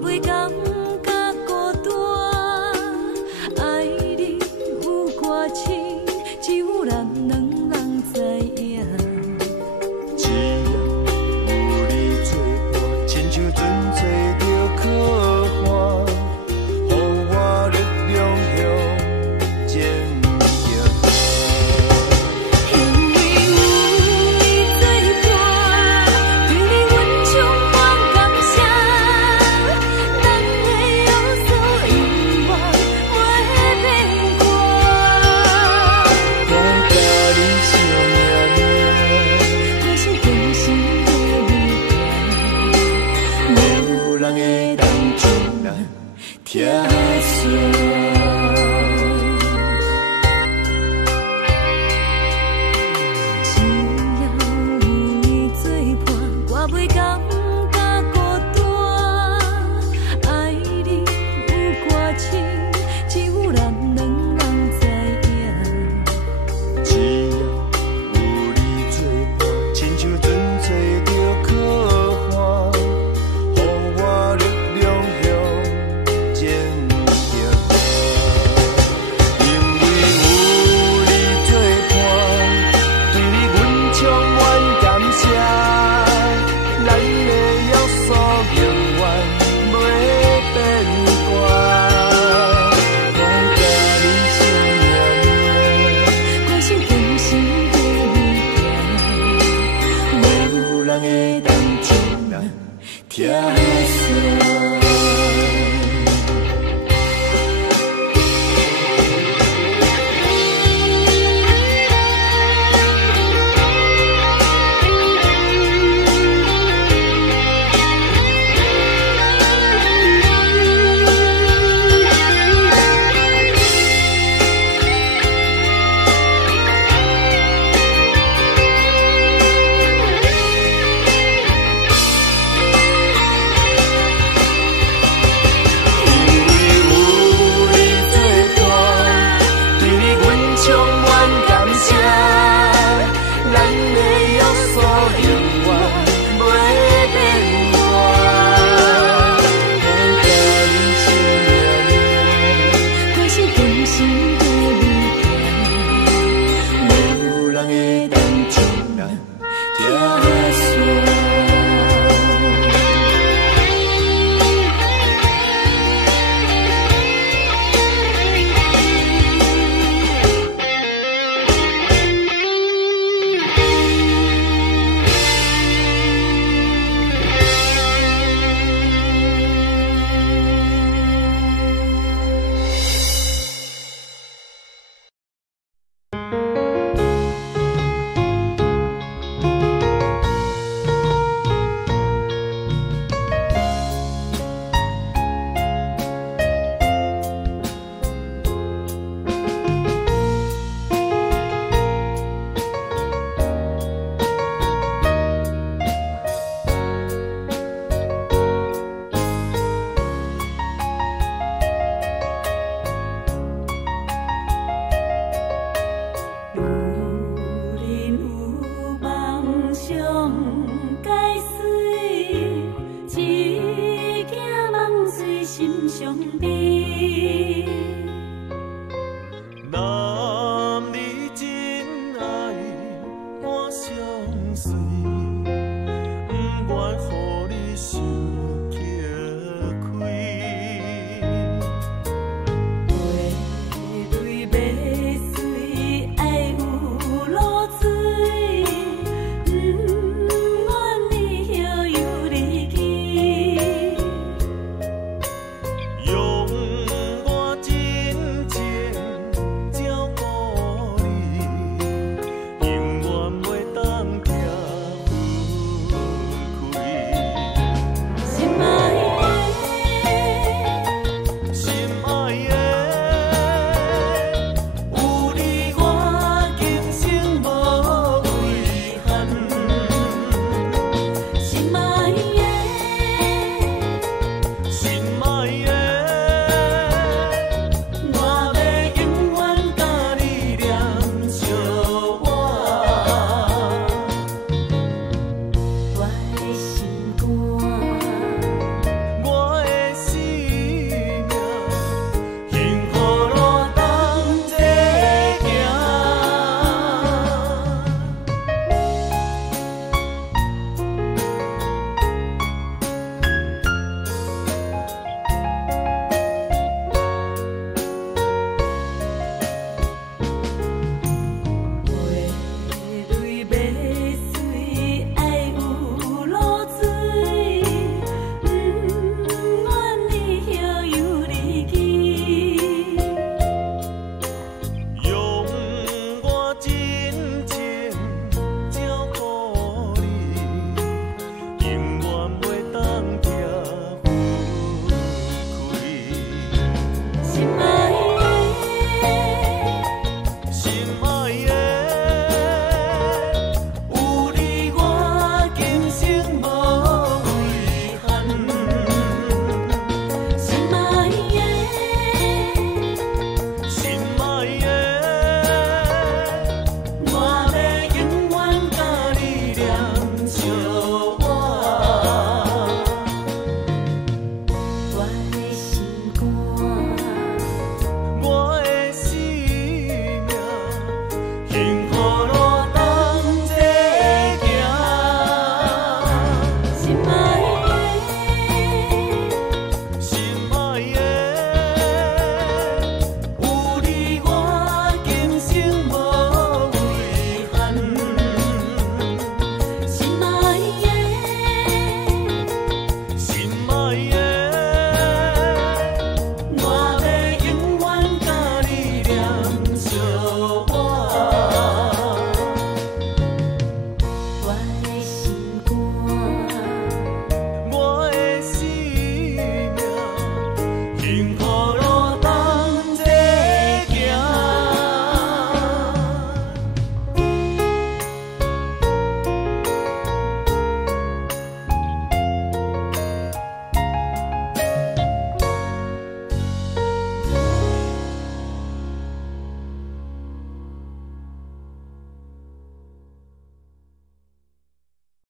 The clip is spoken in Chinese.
袂感觉孤单，爱你有偌深，只有咱两人知影。只要有你作伴，亲像船坐着靠岸，予我力量向前行。因为有你作伴，对你阮充满感谢，咱的约束永远袂变卦。我甲你相命命，我是真心的你行，无人会当将咱拆散。只要有你作伴，我袂感觉孤单，爱你有偌深，只有咱两人知影。只要有你作伴，亲像船坐着靠岸，予我力量向前行。因为有你作伴，对你阮充满感谢，咱的约束永远袂变卦。我甲你相命命。我是真心的你行，无无人会当将咱拆散。